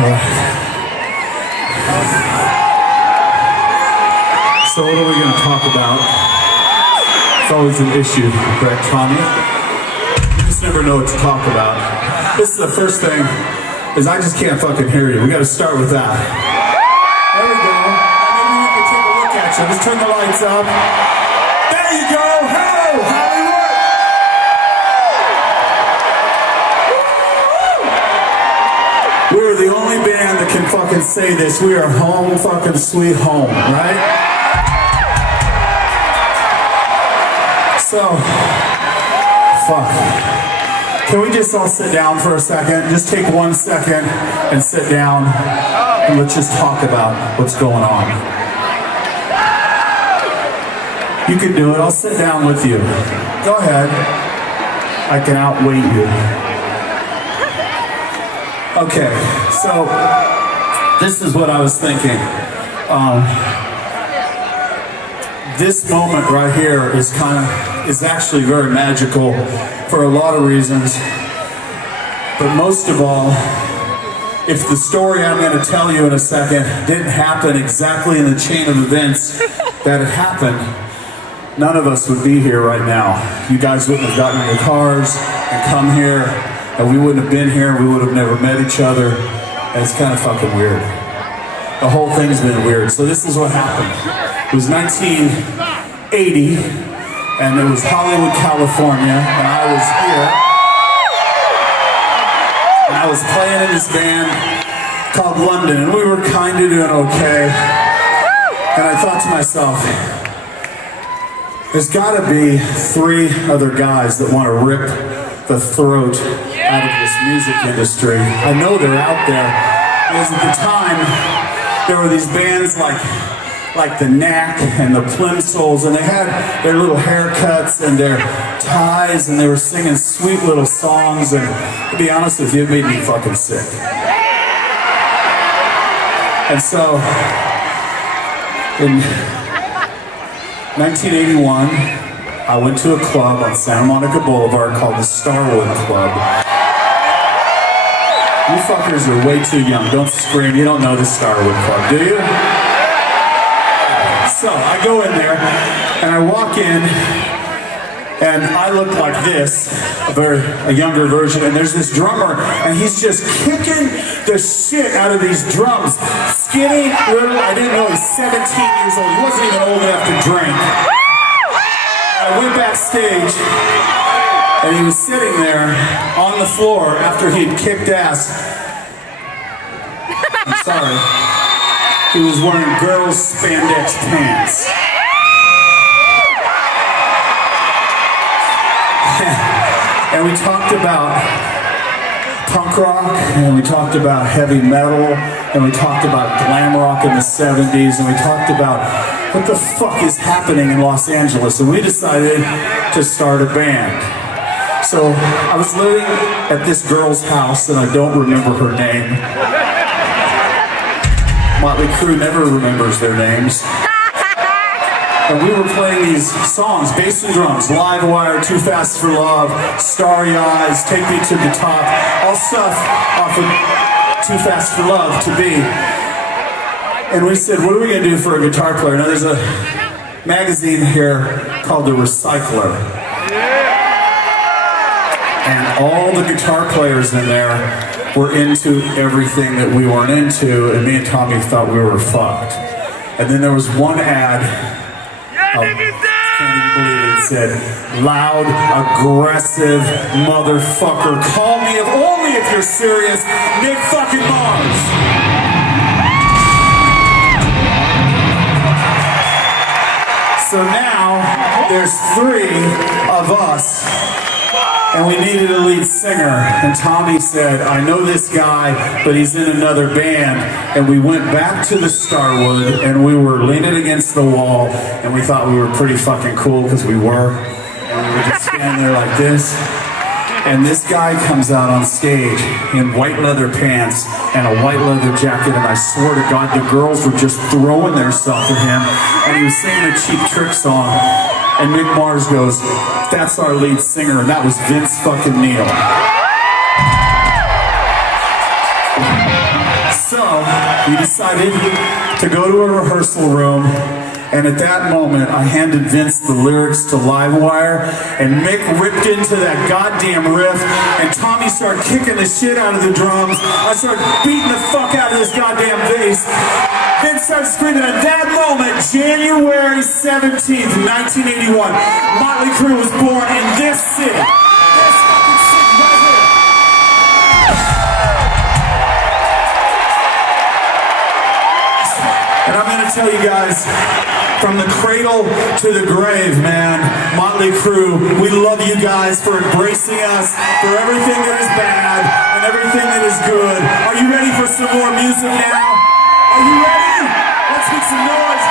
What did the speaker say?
So what are we going to talk about? It's always an issue, correct, Tommy? You just never know what to talk about. This is the first thing, is I just can't fucking hear you. We got to start with that. There we go. Maybe we can take a look at you. Just turn the lights up. There you go. Hello, Hollywood. We're the only band that can fucking say this. We are home fucking sweet home, right? So, fuck. Can we just all sit down for a second? Just take 1 second and sit down and let's just talk about what's going on. You can do it. I'll sit down with you. Go ahead. I can outweight you. Okay, so this is what I was thinking. This moment right here is actually very magical for a lot of reasons. But most of all, if the story I'm going to tell you in a second didn't happen exactly in the chain of events that had happened, none of us would be here right now. You guys wouldn't have gotten in your cars and come here, and we wouldn't have been here, we would have never met each other, and it's kind of fucking weird. The whole thing's been weird. So this is what happened. It was 1980, and it was Hollywood, California, and I was here. And I was playing in this band called London, and we were kind of doing okay. And I thought to myself, there's got to be 3 other guys that want to rip the throat out of this music industry. I know they're out there, because at the time, there were these bands like the Knack and the Plimsolls, and they had their little haircuts and their ties, and they were singing sweet little songs, and to be honest with you, it made me fucking sick. And so, in 1981, I went to a club on Santa Monica Boulevard called the Starwood Club. You fuckers are way too young. Don't scream. You don't know the Starwood Club, do you? So I go in there, and I walk in, and I look like this, a younger version, and there's this drummer, and he's just kicking the shit out of these drums. Skinny, little, I didn't know he's 17 years old. He wasn't even old enough to drink. I went backstage, and he was sitting there on the floor after he'd kicked ass. I'm sorry. He was wearing girls' spandex pants. And we talked about punk rock, and we talked about heavy metal, and we talked about glam rock in the 70s, and we talked about what the fuck is happening in Los Angeles, and we decided to start a band. So I was living at this girl's house, and I don't remember her name. Motley Crüe never remembers their names. And we were playing these songs, bass and drums, Live Wire, Too Fast for Love, Starry Eyes, Take Me to the Top, all stuff off of Too Fast for Love to Be. And we said, what are we going to do for a guitar player? Now there's a magazine here called The Recycler. And all the guitar players in there were into everything that we weren't into, and me and Tommy thought we were fucked. And then there was one ad, I can't even believe it, said, loud, aggressive motherfucker, call me if only if you're serious, Nick fucking Mars. So now, there's 3 of us, and we needed a lead singer, and Tommy said, I know this guy, but he's in another band. And we went back to the Starwood, and we were leaning against the wall, and we thought we were pretty fucking cool, because we were. And we would just stand there like this. And this guy comes out on stage in white leather pants and a white leather jacket, and I swear to God, the girls were just throwing themselves at him, and he was singing a Cheap Trick song. And Nick Mars goes, that's our lead singer, and that was Vince fucking Neil. So we decided to go to a rehearsal room, and at that moment I handed Vince the lyrics to Livewire, and Mick ripped into that goddamn riff, and Tommy started kicking the shit out of the drums. I started beating the fuck out of this goddamn bass. Vince started screaming. At that moment, January 17th, 1981, Motley Crüe was born in this city. This fucking city right here. And I'm gonna tell you guys, from the cradle to the grave, man, Motley Crüe, we love you guys for embracing us, for everything that is bad and everything that is good. Are you ready for some more music now? Are you ready? Let's make some noise.